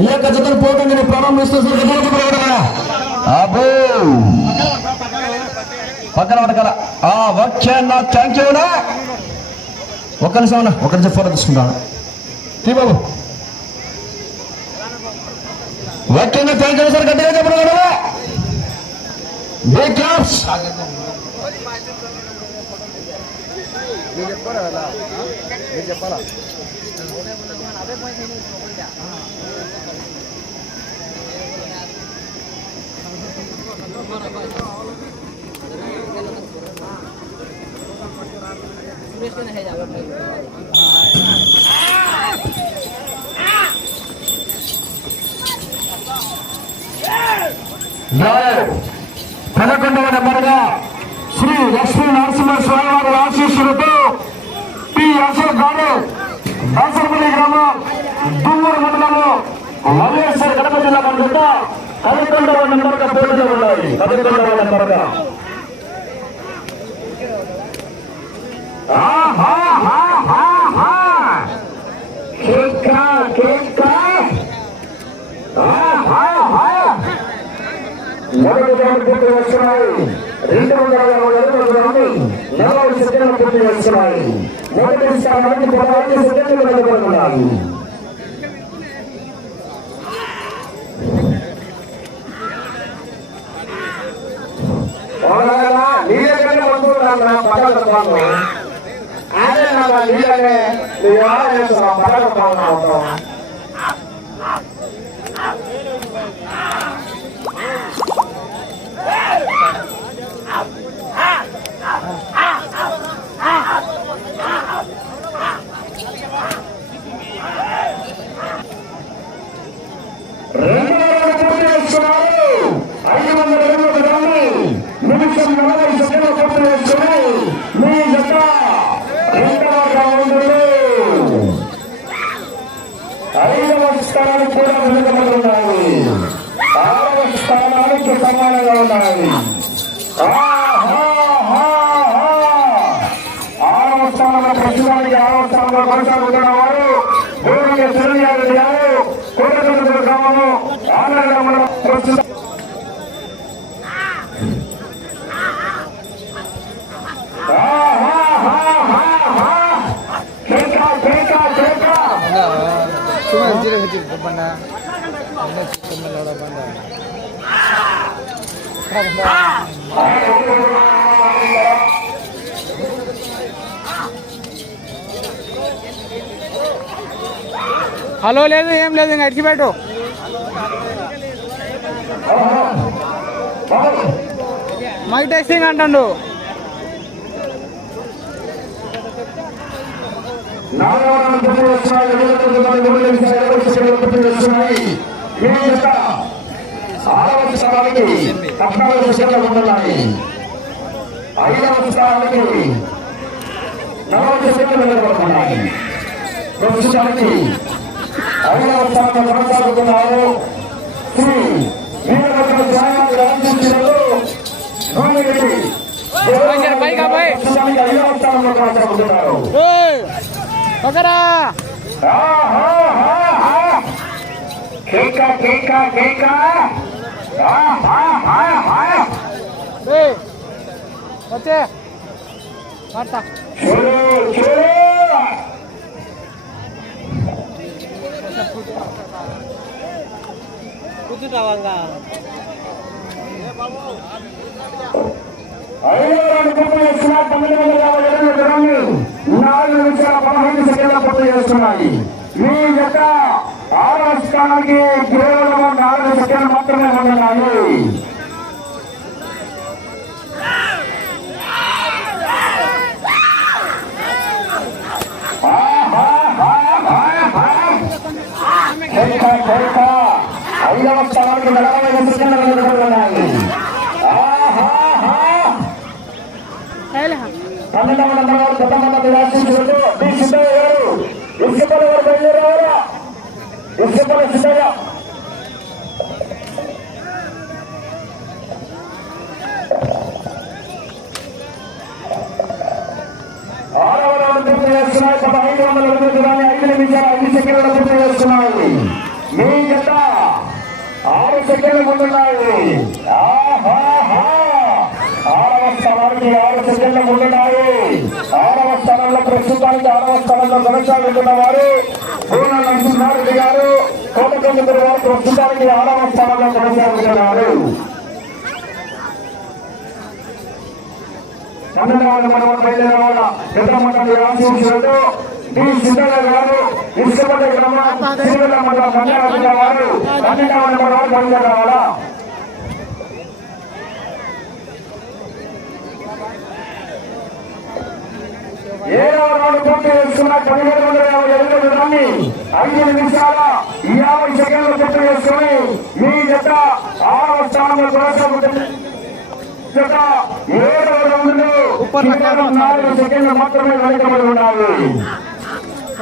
ఈ యొక్క జతను పోటీ నేను ప్రారంభిస్తూ అబ్బో! పక్కన పడకల ఆ వచ్చే అన్న థ్యాంక్ యూ అన్నా ఒక్క నిమిషం అన్న ఒక్క నిమిషం ఫోటో తీసుకుంటాను. తీ బాబు. ఓకే అన్న థ్యాంక్ యూ సార్ గట్టిగా చెప్పడం కదా. బిగ్ క్లాప్స్ మీరు చెప్పాలా? పదకొండవ నెంబర్గా శ్రీ లక్ష్మీ నరసింహ స్వామి వారి ఆశీస్సులతో పి అసలు గారు దాసరపల్లి గ్రామం దుమ్మూరు మండలంలో మల్లేశ్వర్ కడప జిల్లా పండుగ పదకొండవ నెంబర్గా పోటీలో ఉన్నాయి. పదకొండవ నంబర్గా. మొదటి రౌండ్ పూర్తి వస్తున్నాయి రెండు వందల యాభై అడుగుల రౌండ్ నలభై సెకండ్లు పూర్తి వస్తున్నాయి మొదటి స్థానానికి పదహైదు సెకండ్లు பண்ணணும் ஆனா நம்ம வீட்டில் யாரும் பழக்கம் பண்ணணும் வந்தாங்க ఆరవ స్థానంలో ప్రస్తుతానికి ఆరవ స్థానంలో కొనసాగుతున్న వారు భూమికి తిరిగారు గారు కోటకొండపూడి గ్రామము ఆంధ్రగ్రామంలో ప్రస్తుతం சும்மா ஹஜ்ஜி ஹஜ்ஜி பண்ணா என்ன சுத்தம் இல்லாத பண்ணா హలో లేదు ఏం లేదు ఇంకా అడిచి పెట్టు. మైక్ టెస్టింగ్ అంటాడు. నాలుగు ఆరవ స్థానానికి పద్నాలుగు సెకండ్లు ఉంటున్నాయి ఐదవ స్థానానికి నలభై సెకండ్లు నిలబడుతున్నాయి. ప్రస్తుతానికి ఐదవ స్థానంలో కొనసాగుతున్నారు శ్రీ వీరభద్ర స్వామి రామచంద్రులు నూనెగిరి పైకి అబ్బాయి. ప్రస్తుతానికి ఐదవ స్థానంలో కొనసాగుతున్నారు. ఒకరా కేక కేక కేక. వచ్చే పడతా కూర్చుంటావాళ్ళ నాలుగు నిమిషాల పదహైదు సెకండ్ల పూర్తి చేస్తున్నాయి మీ యొక్క ఆరో స్థానానికి కేవలం నాలుగు సెకండ్లు మాత్రమే ఉన్నాయి కేక, కేక. ఐదవ స్థానానికి నలభై ఐదు సెకండ్లు వెనుకబడి ఉన్నాయి ఆహాహా. పన్నెండవ నెంబర్ వారు కొత్త మంది సిద్ధయ్య గారు ఇసుకపల్లి వారు బయలుదేరేవారా ఇసుకపల్లి సిద్ధయ్య ఆరవ రౌండ్ పూర్తి చేస్తున్నాయి. ఐదు వందల ఐదు నిమిషాలు ఐదు సెకండ్లు పూర్తి చేస్తున్నాయి. మీ ఆరు సెకండ్లు ముందున్నాయి. ఆరవ స్థానానికి ఆరు సెకండ్లు ముందున్నాయి. ఆరవ స్థానంలో ప్రస్తుతానికి ఆరవ స్థానంలో కొనసాగుతున్న వారు పూర్ణ నరసింహారెడ్డి గారు కోటకొండ వారు ప్రస్తుతానికి ఆరవ స్థానంలో కొనసాగుతున్నారు చంద్రబాబు మనం బయలుదేరాల పెద్ద మండలి ఆశీస్సులతో డి సిద్ధయ్య గారు ఇసుకపల్లి గ్రామం సిరివెల్ల మండలం మండలం జిల్లా వారు పన్నెండవ నెంబర్ వారు బయలుదేరావాలా ఏడవ రౌండ్ పూర్తి చేసుకున్న పదిహేడు వందల యాభై ఎనిమిది ఐదు నిమిషాల యాభై సెకండ్లు పూర్తి చేసుకుని మీ జత ఆరవ స్థానంలో కొనసాగుతుంది. జత ఏడవ రౌండ్లో కేవలం నాలుగు సెకండ్లు మాత్రమే వెనుకబడి ఉన్నాయి.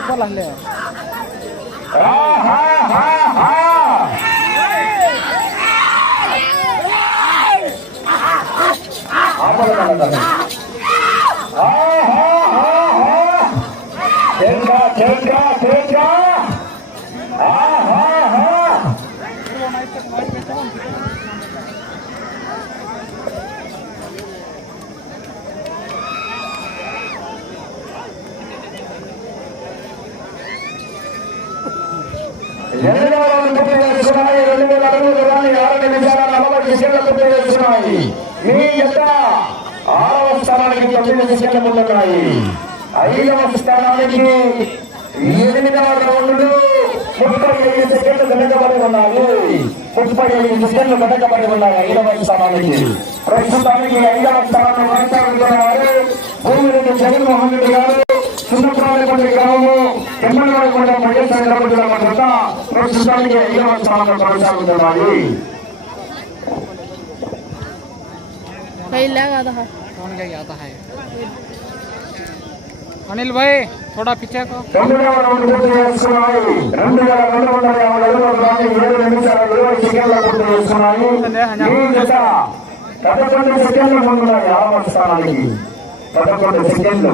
ऊपर लहले 아, 아, 아, 아. 된다, 된다, 된다. ఎనిమిదవ పూర్తి రెండు వేల అడుగులు కానీ ఆరు నిమిషాల నలభై సెకండ్లు పూర్తి మీ యొక్క ఆరవ స్థానానికి తొమ్మిది సెకండ్లు ముందున్నాయి ఐదవ స్థానానికి ఎనిమిదవ రౌండ్లు ముప్పై ఐదు సెకండ్లు వెనకబడి ఉన్నాయి. ముప్పై ఐదు సెకండ్లు వెనకబడి ఉన్నాయి ఐదవ స్థానానికి ప్రస్తుతానికి ఐదవ స్థానాన్ని కొనసాగుతున్న వారు భూమిరెడ్డి జగన్మోహన్ రెడ్డి గారు సుందరపల్లి గ్రామము ತಮ್ಮಗಳ ಕೂಡ ಮೈಸೂರು ನಡುವಿನ ಮಾತ್ರ ಪ್ರಸ್ತುತಾನಿಗೆ ಐವತ್ತು ಸಾವಿರ ಬಳಸಾಗುತ್ತದೆ ಅನಿಲ್ ಭಾಯ್ ಥೋಡಾ ಪಿಚ್ಚೆ పదకొండు సెకండ్లు ముందు యాభై స్థానానికి పదకొండు సెకండ్లు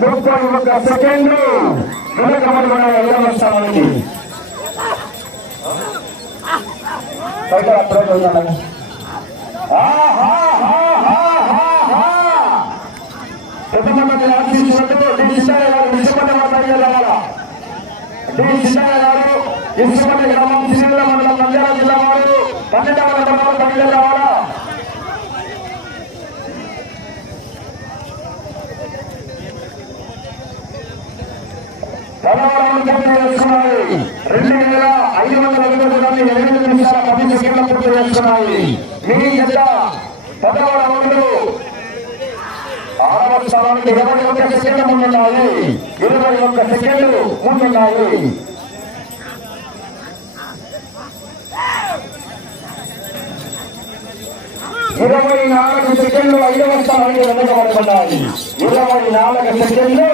ముప్పై ఒక్క సెకండ్లు వెనకబడి ఉన్నాయి ఐదవ స్థానానికి బయట అప్పుడే డి సిద్ధయ్య గారు ఇష్టపడ్డ మాట్లాడి రావాలా డి సిద్ధయ్య గారు ఇష్టపడ్డ గ్రామం మండలం నంద్యాల జిల్లా వారు పన్నెండవ రావాలా పదహారు పూర్తి చేసుకున్నాయి రెండు వేల ఐదు వందల అడుగుల ఎనిమిది నిమిషాల పది సెకండ్ల పూర్తి చేసుకున్నాయి మీ జత ఆరవ స్థానానికి ఇరవై ఒక్క సెకండ్లు ముందున్నాయి. ఇరవై ఒక్క సెకండ్లు ముందున్నాయి. ఇరవై నాలుగు సెకండ్లు ఐదవ స్థానానికి వెనుకబడుతున్నాయి. ఇరవై నాలుగు సెకండ్లు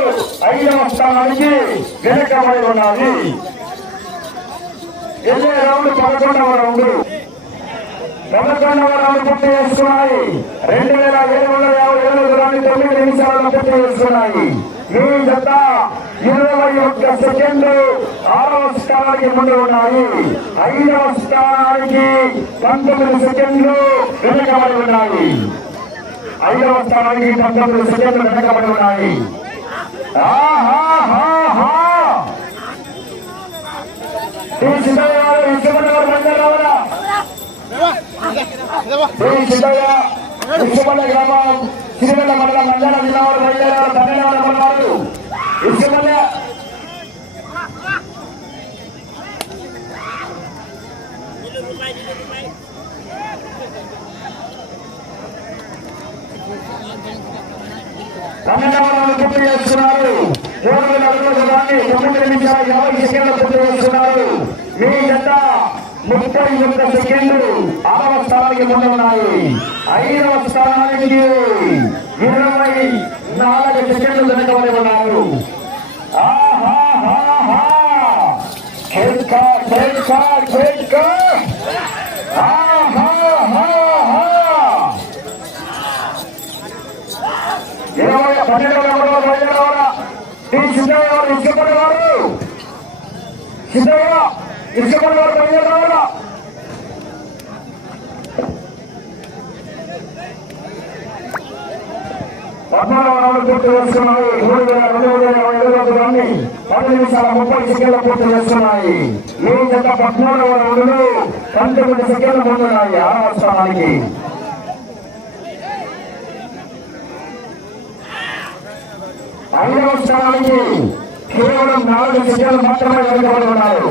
ఐదవ స్థానానికి వెనకబడి ఉన్నాయి ఎన్నో రౌండ్ పదకొండవ రౌండ్. పదకొండవ రౌండ్ పూర్తి చేసుకున్నాయి రెండు వేల ఏడు వందల యాభై ఏడు రౌండ్ తొమ్మిది నిమిషాలను పూర్తి చేసుకున్నాయి మీ జత ఇరవై ఒక్క సెకండ్లు ఆరవ స్థానానికి ముందు ఉన్నాయి. ఐదవ స్థానానికి పంతొమ్మిది సెకండ్లు వెనకబడి ఉన్నాయి. ఐదవ స్థానానికి పంతొమ్మిది సెకండ్లు వెనకబడి ఉన్నాయి. ఇసుమల్ల గ్రామం సిరివెల్ల మండలం జిల్లా వారు బయలుదేరారు నెంబర్ పూర్తి చేస్తున్నారు మూడు వేల అడుగుల తొమ్మిది నిమిషాల యాభై సెకండ్లు పూర్తి చేస్తున్నారు మీ జత ముప్పై ఒక్క సెకండ్లు ఆరవ స్థానానికి ముందున్నాయి. ఐదవ స్థానానికి ఇరవై నాలుగు సెకండ్లు వెనకబడి ఉన్నారు. ఆహాహాహా. కేక, కేక, కేక. ఆహాహాహా. ఇరవై పన్నెండు నెంబర్లో బయలుదేరాల ఈ సిద్ధయ్య గారు ఇష్టపడేవారు సిద్ధంగా ఇసుకపడి వారు బయలుదేరి రావాలా పద్నాలుగు రౌండ్లు పూర్తి చేస్తున్నాయి. మూడు వేల రెండు వేల ఇరవై ఐదు రోజులన్నీ పది నిమిషాల ముప్పై సెకండ్లు పూర్తి చేస్తున్నాయి. ఈ జత పద్నాలుగు రౌండ్లు పంతొమ్మిది సెకండ్లు ముందున్నాయి ఆరవ స్థానానికి. ఐదవ స్థానానికి కేవలం నాలుగు సెకండ్లు మాత్రమే వెనుకబడి ఉన్నారు.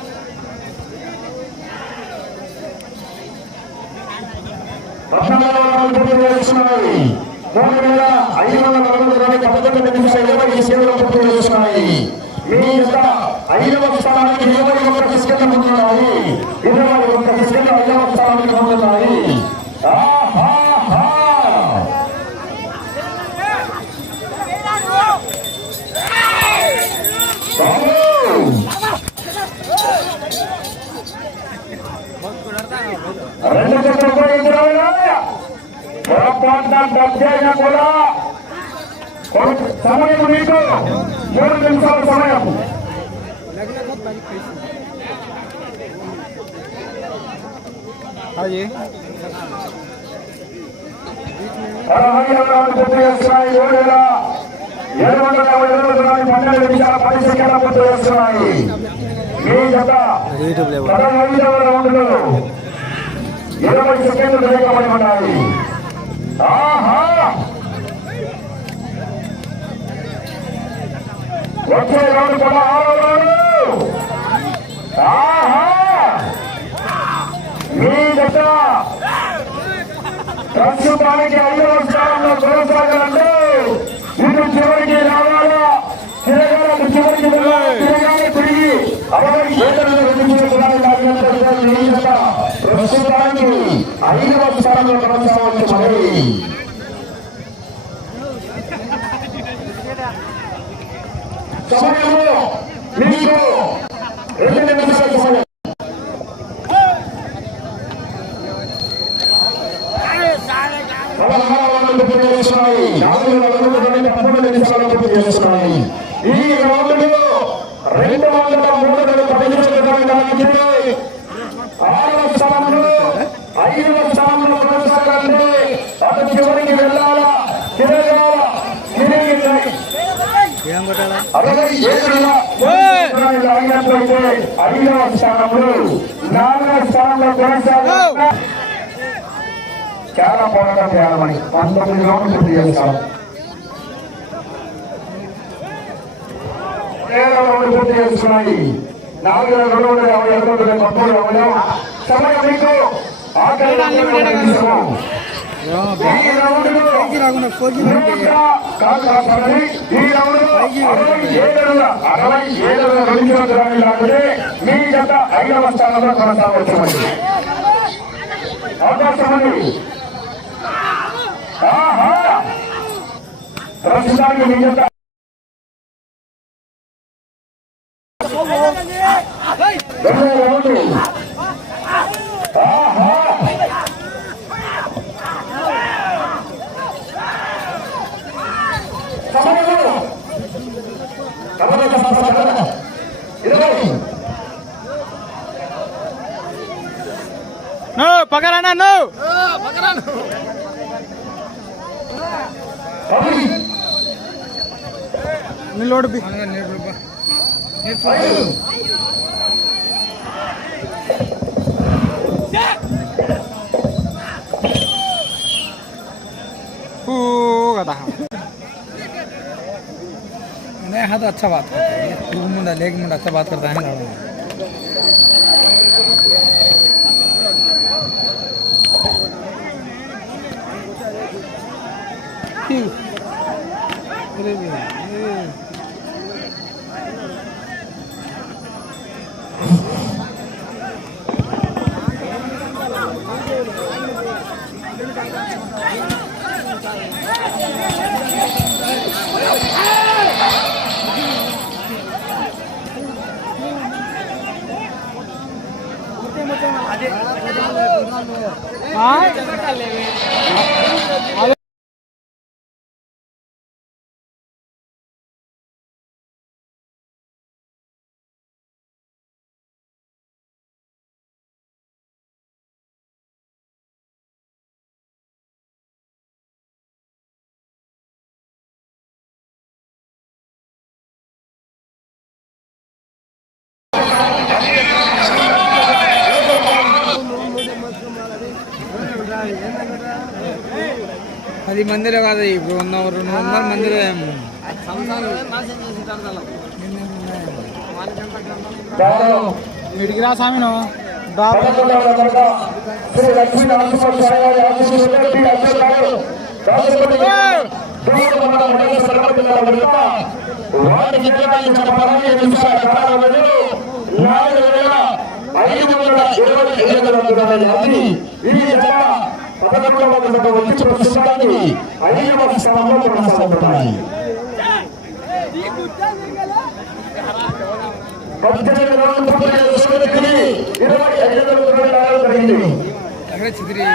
పూర్తి చేస్తున్నాయి మూడు వేల ఐదు వందల అరవై ఇరవై పదకొండు నిమిషాలు సేవలు చేస్తున్నాయి మీ యొక్క ఐదవ స్థానానికి ఇరవై ఒక్క ముందున్నాయి ఇరవై ఒక్క బిస్కెట్లు ఐదవ స్థానానికి పొందుతున్నాయి ఆహాహా! బాబు! రెండు జతలు ఉపయోగించడం డబ్బు అయినా కూడా సమయం మీకు మూడు నిమిషాల సమయం. పూర్తి ఏడు వేల ఏడు వందల యాభై ఏడు రోజులని పన్నెండు నిమిషాల పది సెకండ్ల పూర్తి చేస్తున్నాయి. మీ జత పదహైదవ రౌండ్లో. ఇరవై సెకండ్లు వేయకబడి ఉన్నాయి. వచ్చే రౌండ్ పదహారవ రౌండ్. మీ జత ప్రస్తుతానికి ఐదు స్థానంలో కొనసాగాలంటే ఇది చివరికి రావాలా తిరగాలి చివరికి వెళ్ళాలి తిరగాలి తిరిగి అరవై ఏళ్ళలో వెళ్ళి ప్రస్తుతానికి ఐదవ స్థానంలో మరి సమయంలో మీకు రెండు నిమిషాలు సమయం పదహారు పూర్తి రెండు ఈ రెండు వందల పదిహేను ఆరవ స్థానంలో ఐదవ స్థానంలో కొనసాగాలంటే అటు చివరికి వెళ్ళాలా? తిరగాల? అరవై ఏడుల లాగినట్లయితే ఐదవ స్థానంలో నాలుగవ స్థానంలో కొనసాగాల చాలా పోరాటం చేయాలని పంతొమ్మిది రౌండ్లు పూర్తి చేస్తాం. ఏడవ రౌండ్ పూర్తి చేస్తున్నాయి రెండు యాభై సమయం మీకు. ఆఖరి అరవై ఏడుల రెండు లాగితే మీ జత ఐదవ స్థానంలో కొనసాగవచ్చు మరి. అవకాశం ఆహా! ప్రస్తుతానికి మీ యొక్క రౌండ్. ఆహా! సమయంలో నో పక్కరానా నో? పది నిల్లోడు బి. ఐదు नहीं हाँ तो अच्छा बात करता है। मुंडा लेग मुंडा अच्छा बात करता है పది మందిలో కాదు ఇప్పుడు ఉన్న రెండు వందల మందిలో వీడికి రా స్వామిను పదకొండవ నెంబర్ శ్రీ లక్ష్మీ నరసింహ స్వామి వారికి కేటాయించిన పదహైదు నిమిషాల కాల వ్యవధిలో నాలుగు వేల ఐదు వందల ఇరవై ఐదు వందల ఈ జత పదకొండవ నెంబర్ వచ్చి ప్రస్తుతానికి ఐదవ స్థానంలో కొనసాగుతున్నాయి ఇరవై ఐదు వందల అక్కడ